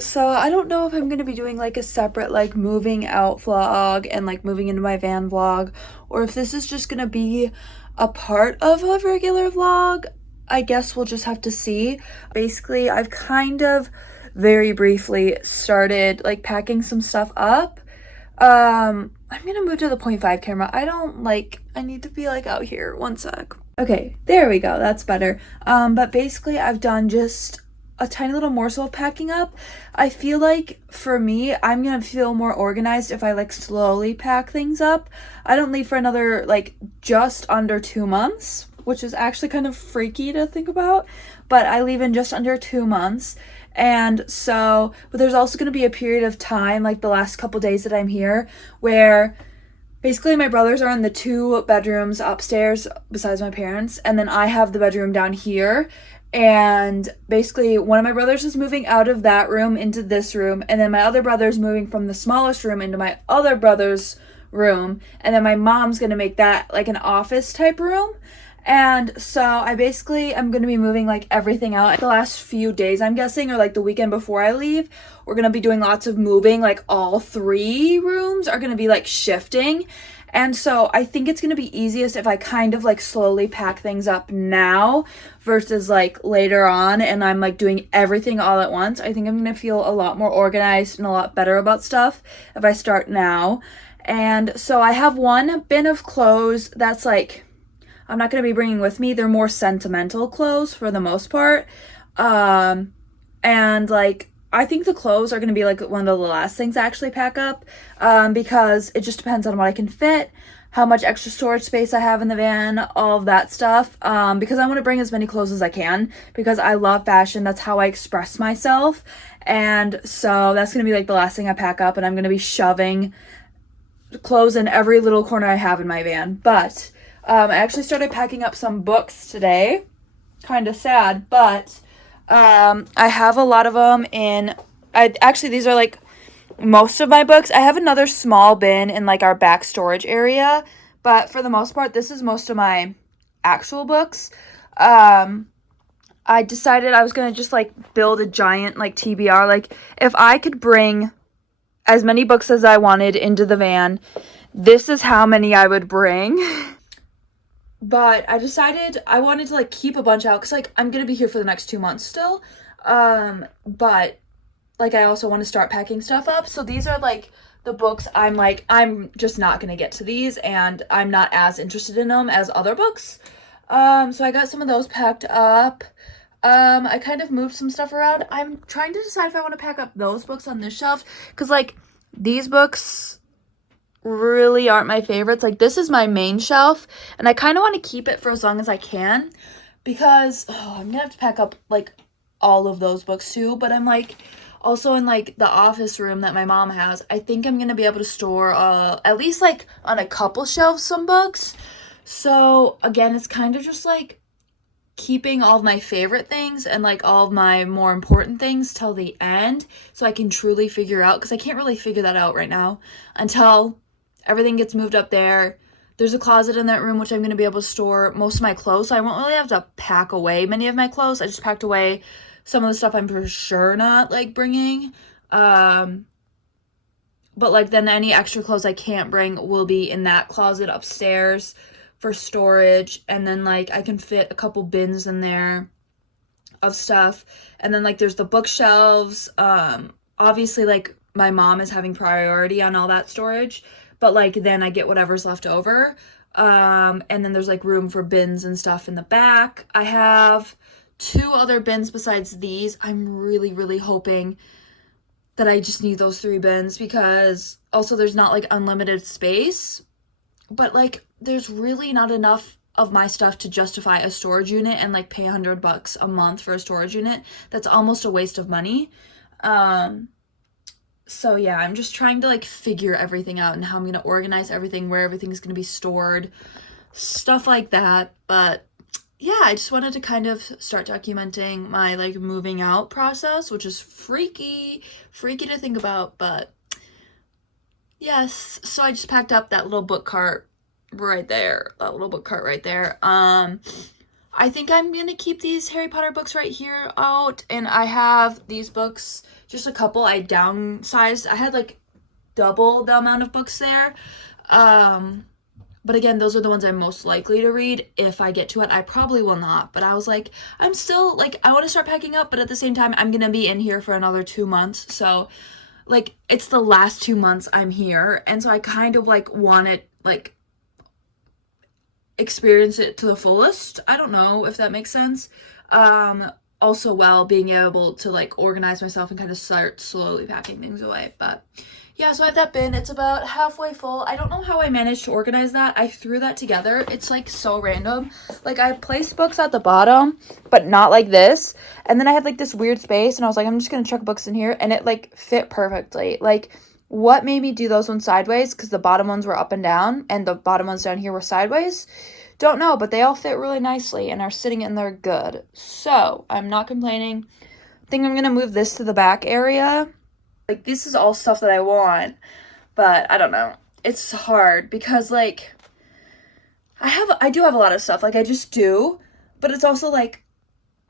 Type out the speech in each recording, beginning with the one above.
So I don't know if I'm gonna be doing like a separate like moving out vlog and like moving into my van vlog, or if this is just gonna be a part of a regular vlog. I guess we'll just have to see. Basically, I've kind of very briefly started like packing some stuff up. I'm gonna move to the 0.5 camera. I need to be like out here. One sec. Okay, there we go. That's better. But basically I've done just a tiny little morsel of packing up. I feel like for me, I'm gonna feel more organized if I like slowly pack things up. I don't leave for another like just under 2 months, which is actually kind of freaky to think about, but I leave in just under 2 months. And so, but there's also going to be a period of time, like the last couple days that I'm here, where basically my brothers are in the 2 bedrooms upstairs besides my parents, and then I have the bedroom down here. And basically one of my brothers is moving out of that room into this room, and then my other brother's moving from the smallest room into my other brother's room, and then my mom's going to make that like an office type room. And so I basically am going to be moving like everything out the last few days, I'm guessing, or like the weekend before I leave. We're going to be doing lots of moving, like all 3 rooms are going to be like shifting. And so I think it's going to be easiest if I kind of like slowly pack things up now versus like later on and I'm like doing everything all at once. I think I'm going to feel a lot more organized and a lot better about stuff if I start now. And so I have one bin of clothes that's like, I'm not going to be bringing with me. They're more sentimental clothes for the most part. And like, I think the clothes are going to be like one of the last things I actually pack up, because it just depends on what I can fit, how much extra storage space I have in the van, all of that stuff. Because I want to bring as many clothes as I can because I love fashion. That's how I express myself. And so that's going to be like the last thing I pack up, and I'm going to be shoving clothes in every little corner I have in my van. But I actually started packing up some books today. Kind of sad, but I have a lot of them in. These are like most of my books. I have another small bin in like our back storage area, but for the most part, this is most of my actual books. I decided I was gonna just like build a giant like TBR. Like if I could bring as many books as I wanted into the van, this is how many I would bring. But I decided I wanted to like keep a bunch out because like I'm gonna be here for the next 2 months still. But like I also want to start packing stuff up. So these are like the books I'm just not gonna get to these, and I'm not as interested in them as other books. So I got some of those packed up. I kind of moved some stuff around. I'm trying to decide if I want to pack up those books on this shelf because like these books really aren't my favorites. Like this is my main shelf, and I kind of want to keep it for as long as I can because I'm gonna have to pack up like all of those books too. But I'm like also in like the office room that my mom has, I think I'm gonna be able to store at least like on a couple shelves some books. So again, it's kind of just like keeping all of my favorite things and like all of my more important things till the end so I can truly figure out, because I can't really figure that out right now until everything gets moved up there. There's a closet in that room which I'm going to be able to store most of my clothes, so I won't really have to pack away many of my clothes. I just packed away some of the stuff I'm for sure not like bringing, but like then any extra clothes I can't bring will be in that closet upstairs for storage. And then like I can fit a couple bins in there of stuff, and then like there's the bookshelves. Obviously like my mom is having priority on all that storage, but like then I get whatever's left over. And then there's like room for bins and stuff in the back. I have 2 other bins besides these. I'm really hoping that I just need those 3 bins because also there's not like unlimited space, but like there's really not enough of my stuff to justify a storage unit and like pay $100 a month for a storage unit. That's almost a waste of money. So yeah, I'm just trying to like figure everything out and how I'm going to organize everything, where everything's going to be stored, stuff like that. But yeah, I just wanted to kind of start documenting my like moving out process, which is freaky to think about. But yes, so I just packed up that little book cart right there. I think I'm gonna keep these Harry Potter books right here out, and I have these books, just a couple. I downsized. I had like double the amount of books there. But again, those are the ones I'm most likely to read. If I get to it, I probably will not. But I was like, I'm still like, I want to start packing up, but at the same time, I'm gonna be in here for another 2 months. So like, it's the last 2 months I'm here, and so I kind of like want it like experience it to the fullest. I don't know if that makes sense. Also while being able to like organize myself and kind of start slowly packing things away. But yeah, so I have that bin. It's about halfway full. I don't know how I managed to organize that. I threw that together. It's like so random. Like I placed books at the bottom, but not like this. And then I had like this weird space, and I was like, I'm just gonna chuck books in here, and it like fit perfectly. Like, what made me do those ones sideways? Because the bottom ones were up and down, and the bottom ones down here were sideways. Don't know, but they all fit really nicely and are sitting in there good. So I'm not complaining. I think I'm gonna move this to the back area. Like, this is all stuff that I want, but I don't know. It's hard because like I do have a lot of stuff. Like, I just do, but it's also like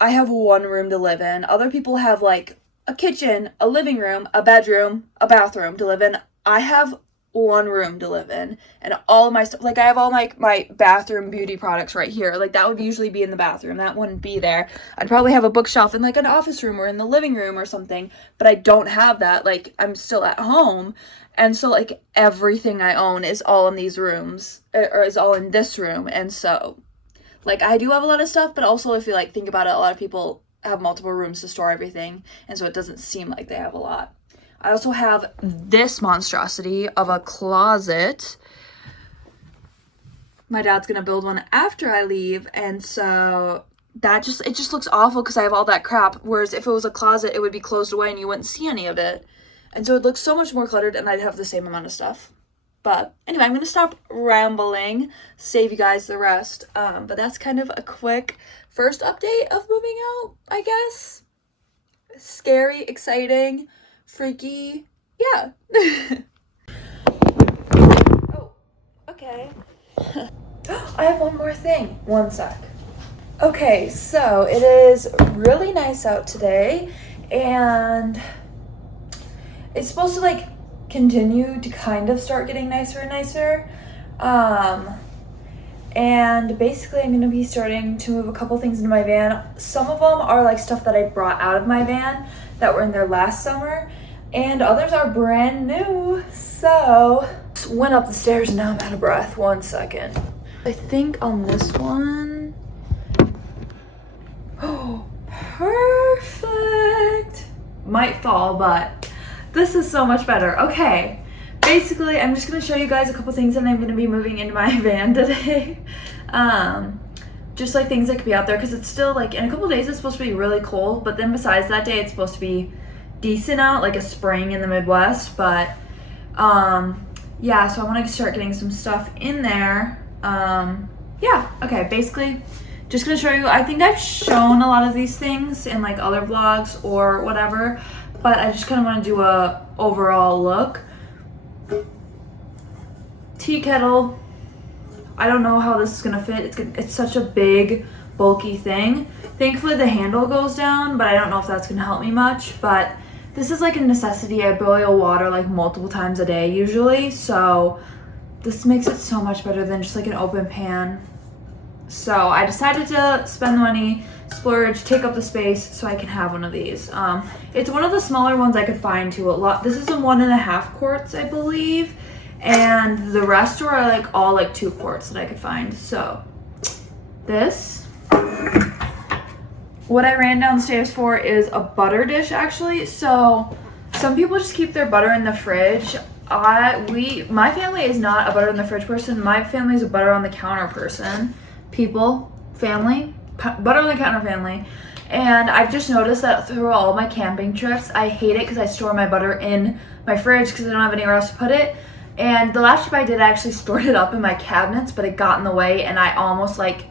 I have one room to live in. Other people have like a kitchen, a living room, a bedroom, a bathroom to live in. I have one room to live in, and all of my stuff, like I have all my bathroom beauty products right here. Like, that would usually be in the bathroom. That wouldn't be there. I'd probably have a bookshelf in like an office room or in the living room or something, but I don't have that. Like, I'm still at home, and so like everything I own is all in these rooms, or is all in this room. And so like I do have a lot of stuff, but also if you like think about it, a lot of people have multiple rooms to store everything, and so it doesn't seem like they have a lot. I also have this monstrosity of a closet. My dad's gonna build one after I leave, and so it just looks awful because I have all that crap, whereas if it was a closet, it would be closed away and you wouldn't see any of it. And so it looks so much more cluttered, and I'd have the same amount of stuff. But anyway, I'm gonna stop rambling, save you guys the rest. But that's kind of a quick first update of moving out, I guess. Scary, exciting, freaky, yeah. Oh, okay. I have one more thing. One sec. Okay, so it is really nice out today, and it's supposed to like continue to kind of start getting nicer and nicer. And basically I'm going to be starting to move a couple things into my van. Some of them are like stuff that I brought out of my van that were in there last summer, and others are brand new. So went up the stairs and now I'm out of breath. 1 second. I think on this one, oh, perfect. Might fall, but this is so much better. Okay. Basically, I'm just going to show you guys a couple things that I'm going to be moving into my van today. Just like things that could be out there, because it's still like in a couple days it's supposed to be really cold, but then besides that day it's supposed to be decent out, like a spring in the Midwest. But yeah, so I want to start getting some stuff in there. Yeah, okay, basically just going to show you. I think I've shown a lot of these things in like other vlogs or whatever, but I just kind of want to do a overall look. Tea kettle. I don't know how this is gonna fit. It's such a big, bulky thing. Thankfully the handle goes down, but I don't know if that's gonna help me much. But this is like a necessity. I boil water like multiple times a day usually, so this makes it so much better than just like an open pan. So I decided to spend the money, splurge, take up the space so I can have one of these. It's one of the smaller ones I could find too. This is a 1.5 quarts, I believe, and the rest are like all like 2 quarts that I could find. So this, what I ran downstairs for is a butter dish actually. So some people just keep their butter in the fridge. My family is not a butter in the fridge person. My family is a butter on the counter person. Butter on the counter family. And I've just noticed that through all my camping trips, I hate it because I store my butter in my fridge because I don't have anywhere else to put it. And the last trip I did, I actually stored it up in my cabinets, but it got in the way and I almost like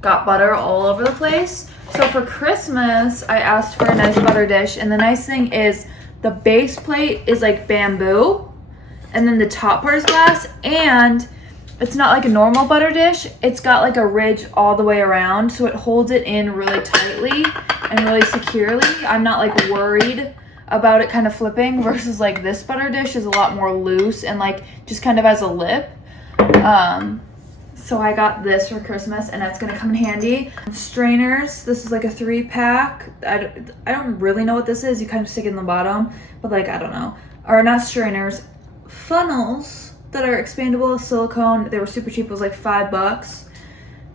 got butter all over the place. So for Christmas, I asked for a nice butter dish, and the nice thing is the base plate is like bamboo, and then the top part is glass, and it's not like a normal butter dish. It's got like a ridge all the way around, so it holds it in really tightly and really securely. I'm not like worried about it kind of flipping, versus like this butter dish is a lot more loose and like just kind of has a lip. So I got this for Christmas, and that's gonna come in handy. Strainers, this is like a 3-pack. I don't really know what this is. You kind of stick it in the bottom, but like, I don't know. Or not strainers, funnels that are expandable silicone. They were super cheap. It was like $5.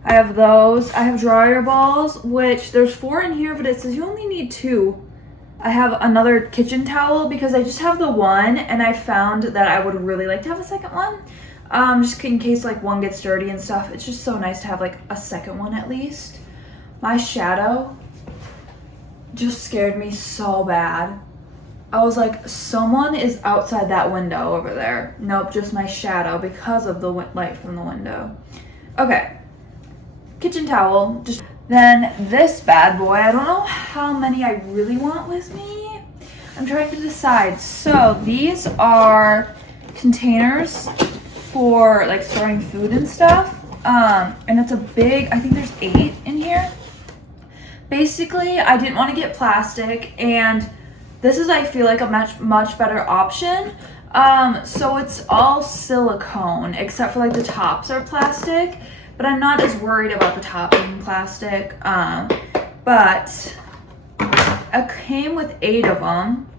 I have those. I have dryer balls, which there's 4 in here, but it says you only need 2. I have another kitchen towel because I just have the one, and I found that I would really like to have a second one. Just in case like one gets dirty and stuff. It's just so nice to have like a second one at least. My shadow just scared me so bad. I was like, someone is outside that window over there. Nope, just my shadow because of the light from the window. Okay, kitchen towel. Then this bad boy, I don't know how many I really want with me. I'm trying to decide. So these are containers for like storing food and stuff. And it's a big, I think there's 8 in here. Basically, I didn't want to get plastic, and this is, I feel like, a much better option. So it's all silicone, except for like the tops are plastic, but I'm not as worried about the top being plastic. But it came with 8 of them.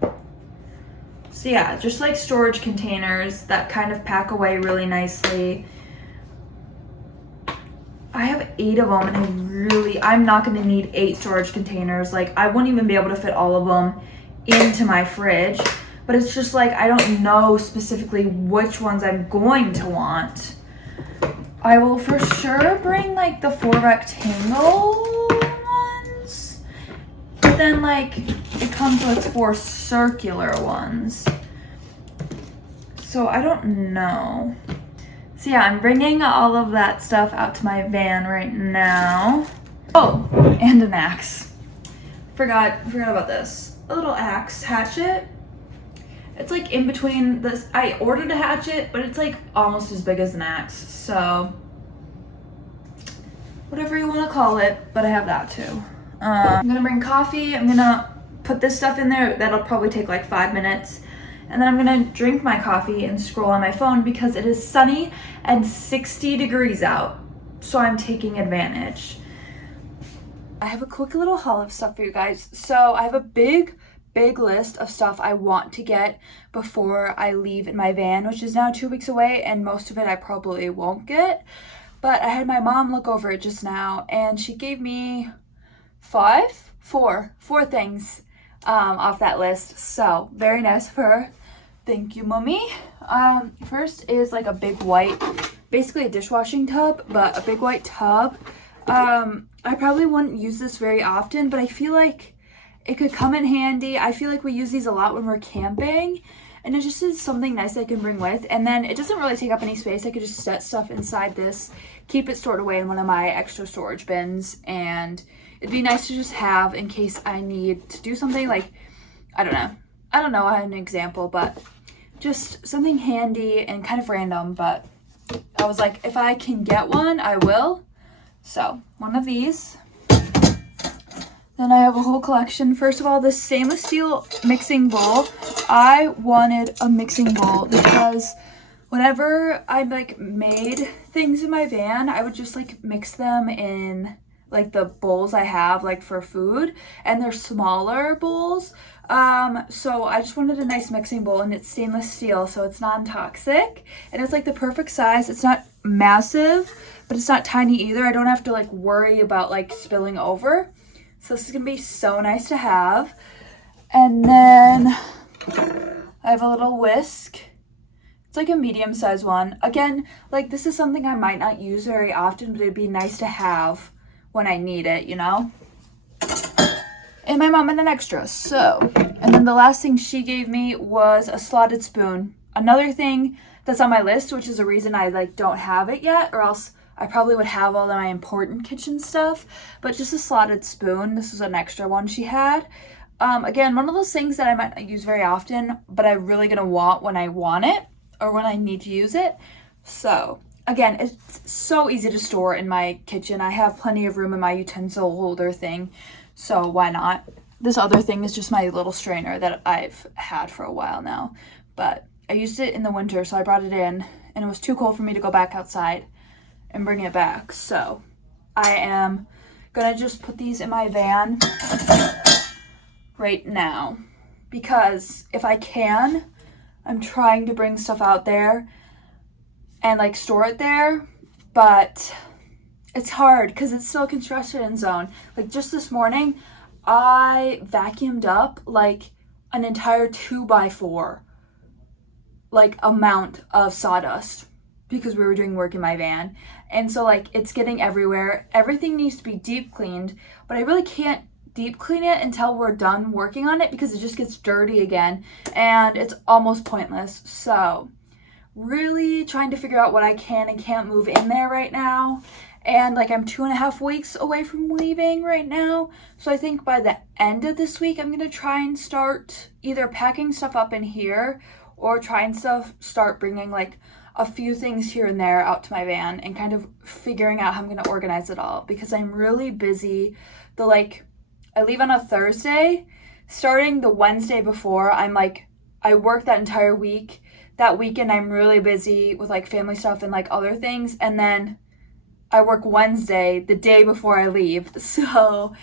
So yeah, just like storage containers that kind of pack away really nicely. I have 8 of them, and I'm not going to need 8 storage containers. Like, I wouldn't even be able to fit all of them into my fridge, but it's just like, I don't know specifically which ones I'm going to want. I will for sure bring like the 4 rectangle ones, but then like it comes with 4 circular ones, so I don't know. So yeah, I'm bringing all of that stuff out to my van right now. Oh, and an axe. Forgot about this. A little axe hatchet. It's like in between this. I ordered a hatchet, but it's like almost as big as an axe. So whatever you want to call it, but I have that too. I'm gonna bring coffee. I'm gonna put this stuff in there. That'll probably take like 5 minutes. And then I'm gonna drink my coffee and scroll on my phone because it is sunny and 60 degrees out. So I'm taking advantage. I have a quick little haul of stuff for you guys. So I have a big list of stuff I want to get before I leave in my van, which is now 2 weeks away, and most of it I probably won't get. But I had my mom look over it just now, and she gave me four things off that list. So very nice of her. Thank you, mommy. First is like a big white, basically a dishwashing tub, but a big white tub. I probably wouldn't use this very often, but I feel like it could come in handy. I feel like we use these a lot when we're camping, and it just is something nice I can bring with. And then it doesn't really take up any space. I could just set stuff inside this, keep it stored away in one of my extra storage bins, and it'd be nice to just have in case I need to do something like, I don't know an example, but just something handy and kind of random. But I was like, if I can get one, I will. So one of these. Then I have a whole collection. First of all, this stainless steel mixing bowl. I wanted a mixing bowl because whenever I like made things in my van, I would just like mix them in like the bowls I have like for food, and they're smaller bowls. So I just wanted a nice mixing bowl, and it's stainless steel, so it's non-toxic, and it's like the perfect size. It's not massive, but it's not tiny either. I don't have to like worry about like spilling over. So this is gonna be so nice to have. And then I have a little whisk. It's like a medium-sized one. Again, like this is something I might not use very often, but it'd be nice to have when I need it, you know? And my mom had an extra, so. And then the last thing she gave me was a slotted spoon. Another thing that's on my list, which is a reason I like don't have it yet, or else I probably would have all of my important kitchen stuff, but just a slotted spoon. This was an extra one she had. Again, one of those things that I might not use very often, but I'm really gonna want when I want it, or when I need to use it. So again, it's so easy to store in my kitchen. I have plenty of room in my utensil holder thing, so why not? This other thing is just my little strainer that I've had for a while now, but I used it in the winter, so I brought it in, and it was too cold for me to go back outside and bring it back. So I am gonna just put these in my van right now, because if I can, I'm trying to bring stuff out there and like store it there, but it's hard because it's still a construction zone. Like just this morning, I vacuumed up like an entire 2x4 like amount of sawdust because we were doing work in my van. And so like it's getting everywhere. Everything needs to be deep cleaned, but I really can't deep clean it until we're done working on it because it just gets dirty again and it's almost pointless. So really trying to figure out what I can and can't move in there right now. And like I'm 2.5 weeks away from leaving right now. So I think by the end of this week, I'm gonna try and start either packing stuff up in here or try and start bringing like a few things here and there out to my van and kind of figuring out how I'm gonna organize it all, because I'm really busy. I leave on a Thursday. Starting the Wednesday before, I work that entire week. That weekend I'm really busy with like family stuff and like other things, and then I work Wednesday, the day before I leave. So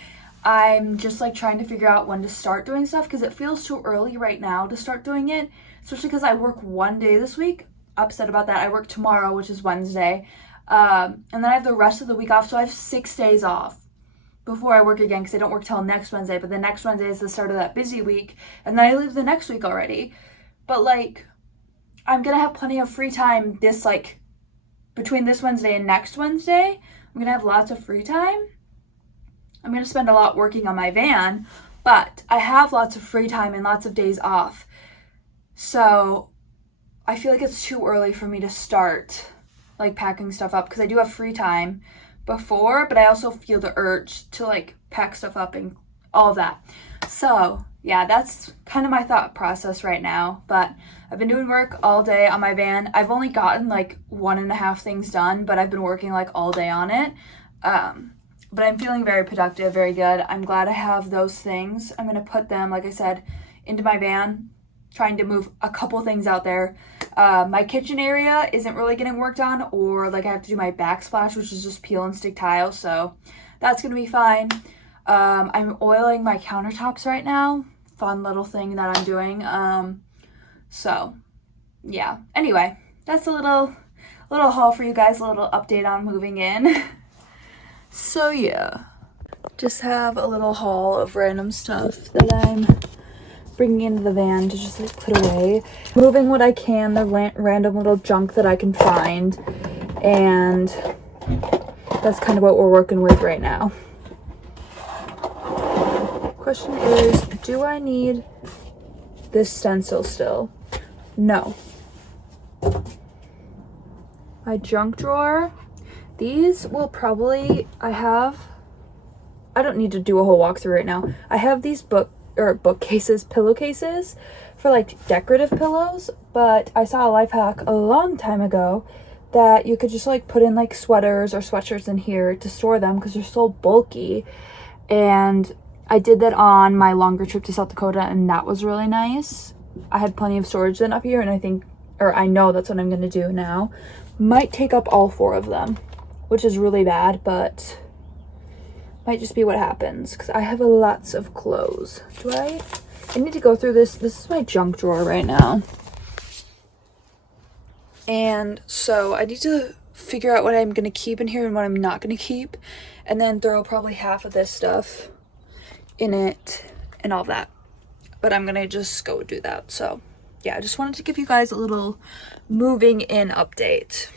I'm just like trying to figure out when to start doing stuff because it feels too early right now to start doing it, especially because I work one day this week. Upset about that. I work tomorrow, which is Wednesday, and then I have the rest of the week off, so I have 6 days off before I work again because I don't work till next Wednesday, but the next Wednesday is the start of that busy week, and then I leave the next week already. But like I'm gonna have plenty of free time this like between this Wednesday and next Wednesday. I'm gonna have lots of free time. I'm gonna spend a lot working on my van, but I have lots of free time and lots of days off. So I feel like it's too early for me to start like packing stuff up because I do have free time before, but I also feel the urge to like pack stuff up and all of that. So yeah, that's kind of my thought process right now. But I've been doing work all day on my van. I've only gotten like 1.5 things done, but I've been working like all day on it. But I'm feeling very productive, very good. I'm glad I have those things. I'm gonna put them, like I said, into my van, trying to move a couple things out there. My kitchen area isn't really getting worked on, or like I have to do my backsplash, which is just peel and stick tile, so that's gonna be fine. I'm oiling my countertops right now. Fun little thing that I'm doing. So yeah, anyway, that's a little haul for you guys, a little update on moving in. So yeah, just have a little haul of random stuff that I'm bringing into the van to just like put away, moving what I can, the random little junk that I can find, and that's kind of what we're working with right now. Question is, do I need this stencil still? No. My junk drawer, these will probably, I don't need to do a whole walkthrough right now. I have these bookcases, pillowcases for like decorative pillows, but I saw a life hack a long time ago that you could just like put in like sweaters or sweatshirts in here to store them because they're so bulky. And I did that on my longer trip to South Dakota, and that was really nice. I had plenty of storage then up here, and I know that's what I'm gonna do now. Might take up all 4 of them, which is really bad, but might just be what happens because I have lots of clothes. I need to go through this. This is my junk drawer right now. And so I need to figure out what I'm gonna keep in here and what I'm not gonna keep, and then throw probably half of this stuff in it and all that. But I'm gonna just go do that. So yeah, I just wanted to give you guys a little moving in update.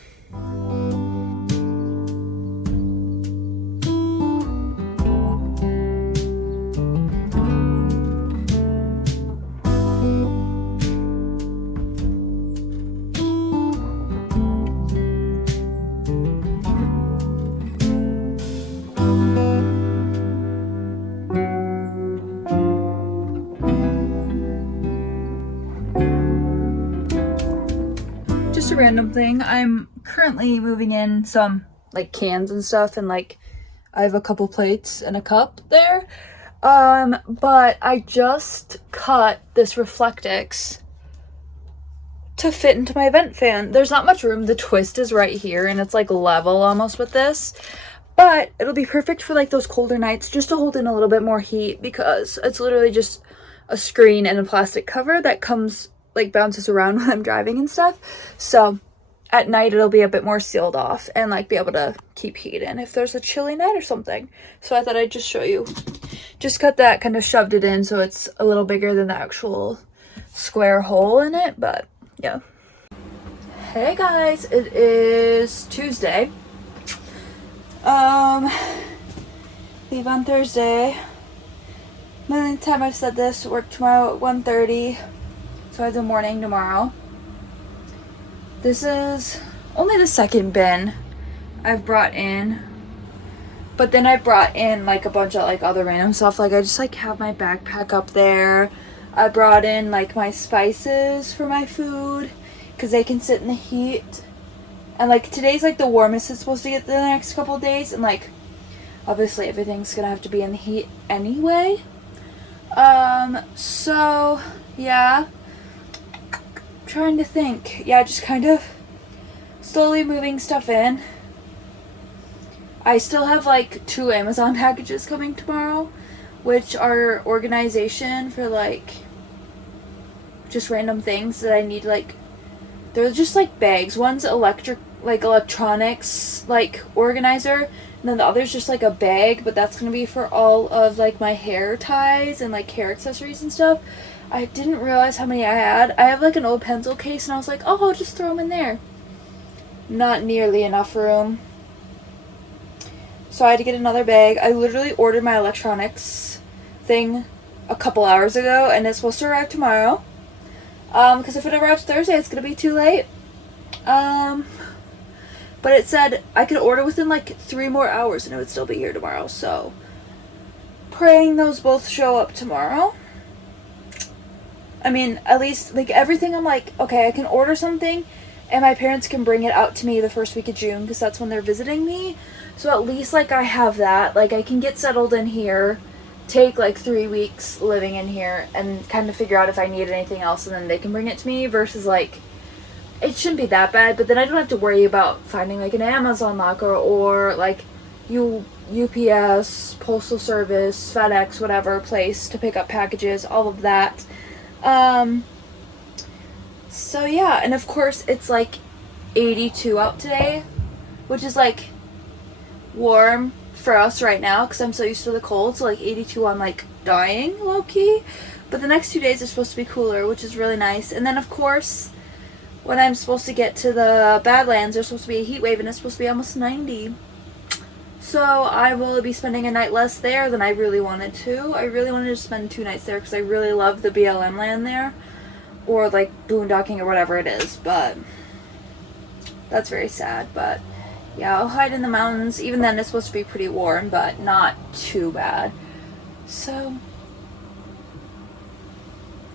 Random thing, I'm currently moving in some like cans and stuff, and like I have a couple plates and a cup there. But I just cut this Reflectix to fit into my vent fan. There's not much room. The twist is right here and it's like level almost with this, but it'll be perfect for like those colder nights, just to hold in a little bit more heat, because it's literally just a screen and a plastic cover that comes like bounces around when I'm driving and stuff. So at night it'll be a bit more sealed off and like be able to keep heat in if there's a chilly night or something. So I thought I'd just show you. Just cut that, kind of shoved it in so it's a little bigger than the actual square hole in it, but yeah. Hey guys, it is Tuesday. Leave on Thursday. Millionth time I've said this. Work tomorrow at 1:30, so I have the morning tomorrow. This is only the second bin I've brought in, but then I brought in like a bunch of like other random stuff. Like I just like have my backpack up there. I brought in like my spices for my food because they can sit in the heat. And like today's like the warmest it's supposed to get the next couple of days, and like obviously everything's gonna have to be in the heat anyway. So yeah, trying to think. Yeah, just kind of slowly moving stuff in. I still have like 2 Amazon packages coming tomorrow, which are organization for like just random things that I need. Like they're just like bags. One's electronics like organizer, and then the other's just like a bag, but that's gonna be for all of like my hair ties and like hair accessories and stuff. I didn't realize how many I had. I have like an old pencil case and I was like, oh, I'll just throw them in there. Not nearly enough room. So I had to get another bag. I literally ordered my electronics thing a couple hours ago and it's supposed to arrive tomorrow. Because if it arrives Thursday, it's going to be too late. But it said I could order within like 3 more hours and it would still be here tomorrow. So praying those both show up tomorrow. I mean, at least like everything, I'm like, okay, I can order something and my parents can bring it out to me the first week of June because that's when they're visiting me. So at least like I have that. Like I can get settled in here, take like 3 weeks living in here and kind of figure out if I need anything else, and then they can bring it to me, versus like it shouldn't be that bad, but then I don't have to worry about finding like an Amazon locker or like UPS, postal service, FedEx, whatever place to pick up packages, all of that. So yeah, and of course it's like 82 out today, which is like warm for us right now because I'm so used to the cold. So like 82, I'm like dying low-key, but the next 2 days are supposed to be cooler, which is really nice. And then of course when I'm supposed to get to the Badlands, there's supposed to be a heat wave and it's supposed to be almost 90. So I will be spending a night less there than I really wanted to. I really wanted to spend 2 nights there because I really love the BLM land there, or like boondocking or whatever it is, but that's very sad. But yeah, I'll hide in the mountains. Even then it's supposed to be pretty warm, but not too bad. So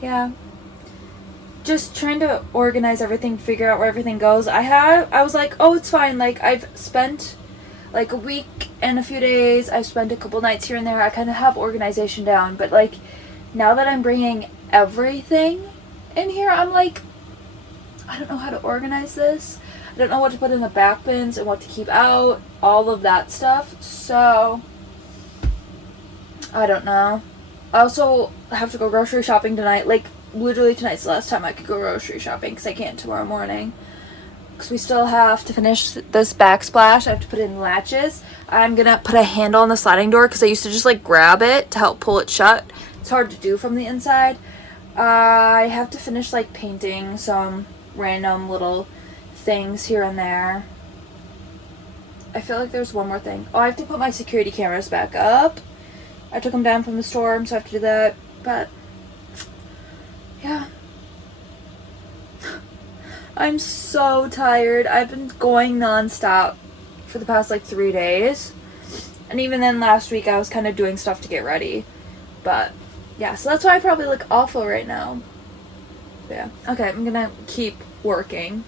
yeah, just trying to organize everything, figure out where everything goes. I was like, oh, it's fine. Like I've spent like a week and a few days. I've spent a couple nights here and there. I kind of have organization down, but like now that I'm bringing everything in here, I'm like, I don't know how to organize this. I don't know what to put in the back bins and what to keep out, all of that stuff. So I don't know. I also have to go grocery shopping tonight. Like literally tonight's the last time I could go grocery shopping because I can't tomorrow morning. Because we still have to finish this backsplash. I have to put in latches. I'm going to put a handle on the sliding door because I used to just like grab it to help pull it shut. It's hard to do from the inside. I have to finish like painting some random little things here and there. I feel like there's one more thing. Oh, I have to put my security cameras back up. I took them down from the storm, so I have to do that. But yeah, I'm so tired. I've been going nonstop for the past like 3 days, and even then last week I was kind of doing stuff to get ready. But yeah, so that's why I probably look awful right now. But yeah, okay, I'm gonna keep working,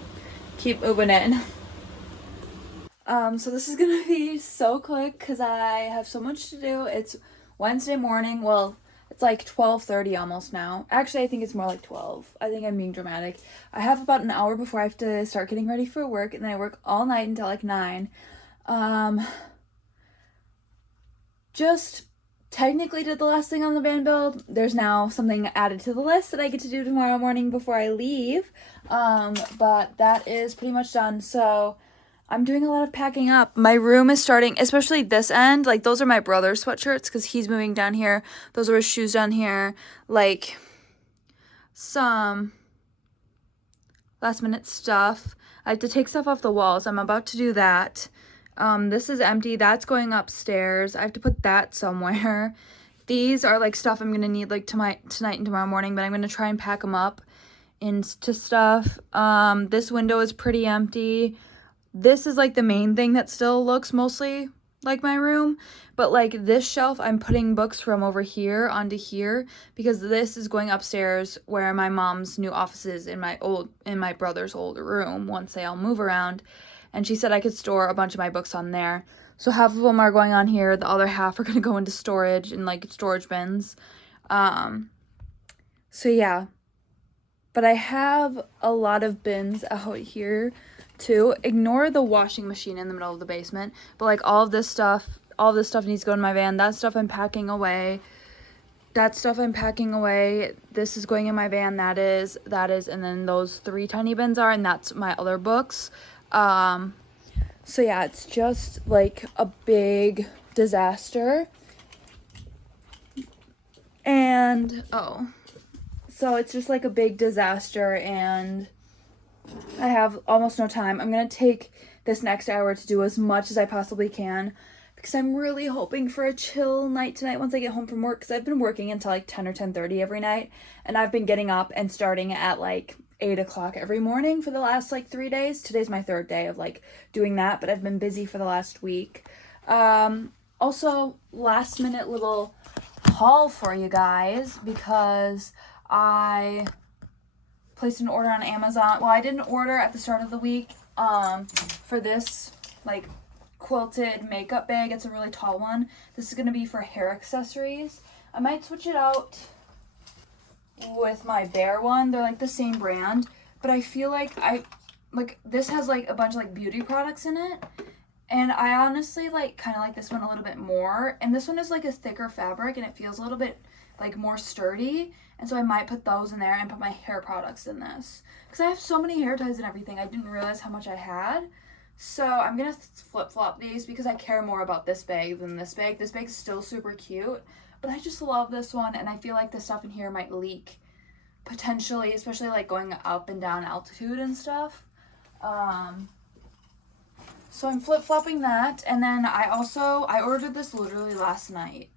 keep moving in. So this is gonna be so quick because I have so much to do. It's Wednesday morning. Well, it's like 12:30 almost now. Actually, I think it's more like 12. I think I'm being dramatic. I have about an hour before I have to start getting ready for work, and then I work all night until like 9. Just technically did the last thing on the van build. There's now something added to the list that I get to do tomorrow morning before I leave. But that is pretty much done. So I'm doing a lot of packing up. My room is starting, especially this end. Like, those are my brother's sweatshirts because he's moving down here. Those are his shoes down here. Like, some last minute stuff. I have to take stuff off the walls. I'm about to do that. This is empty. That's going upstairs. I have to put that somewhere. These are like stuff I'm gonna need like tonight and tomorrow morning, but I'm gonna try and pack them up into stuff. This window is pretty empty. This is like the main thing that still looks mostly like my room, but like this shelf I'm putting books from over here onto here because this is going upstairs where my mom's new office is in my brother's old room once they all move around. And she said I could store a bunch of my books on there. So half of them are going on here. The other half are going to go into storage in like storage bins. So yeah. But I have a lot of bins out here too. Ignore the washing machine in the middle of the basement. But like all this stuff needs to go in my van. That stuff I'm packing away. That stuff I'm packing away. This is going in my van. That is. And then those 3 tiny bins are, and that's my other books. So yeah, it's just like a big disaster. And, so it's just like a big disaster, and I have almost no time. I'm going to take this next hour to do as much as I possibly can because I'm really hoping for a chill night tonight once I get home from work, because I've been working until like 10 or 10:30 every night, and I've been getting up and starting at like 8 o'clock every morning for the last like 3 days. Today's my 3rd day of like doing that, but I've been busy for the last week. Also, last minute little haul for you guys because I placed an order on Amazon. Well, I didn't order at the start of the week for this like quilted makeup bag. It's a really tall one. This is going to be for hair accessories. I might switch it out with my bear one. They're like the same brand, but I feel like this has like a bunch of like beauty products in it, and I honestly like kind of like this one a little bit more, and this one is like a thicker fabric and it feels a little bit like more sturdy, and so I might put those in there and put my hair products in this because I have so many hair ties and everything. I didn't realize how much I had, so I'm gonna flip-flop these because I care more about this bag than this bag. This bag's still super cute, but I just love this one, and I feel like the stuff in here might leak potentially, especially like going up and down altitude and stuff. So I'm flip-flopping that, and then I ordered this literally last night,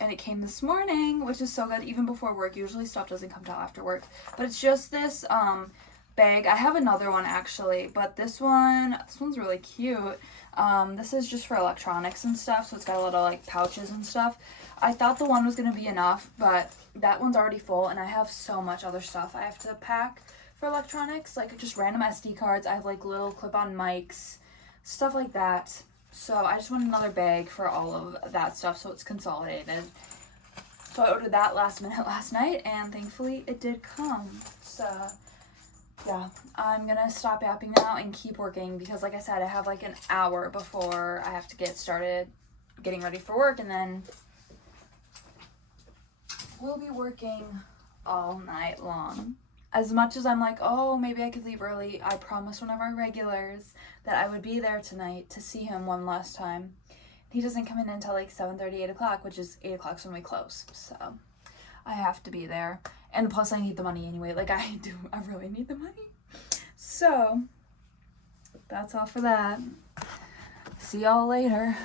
and it came this morning, which is so good, even before work. Usually stuff doesn't come till after work, but it's just this bag. I have another one actually, but this one's really cute. This is just for electronics and stuff, so it's got a little like pouches and stuff. I thought the one was gonna be enough, but that one's already full, and I have so much other stuff I have to pack for electronics, like just random SD cards. I have like little clip-on mics, stuff like that. So I just want another bag for all of that stuff, so it's consolidated. So I ordered that last minute last night, and thankfully it did come. So yeah, I'm gonna stop yapping now and keep working because, like I said, I have like an hour before I have to get started getting ready for work, and then we'll be working all night long. As much as I'm like, oh, maybe I could leave early, I promised one of our regulars that I would be there tonight to see him one last time. He doesn't come in until like 7:30, 8 o'clock, which is 8 o'clock when we close. So I have to be there. And plus I need the money anyway. Like I really need the money. So that's all for that. See y'all later.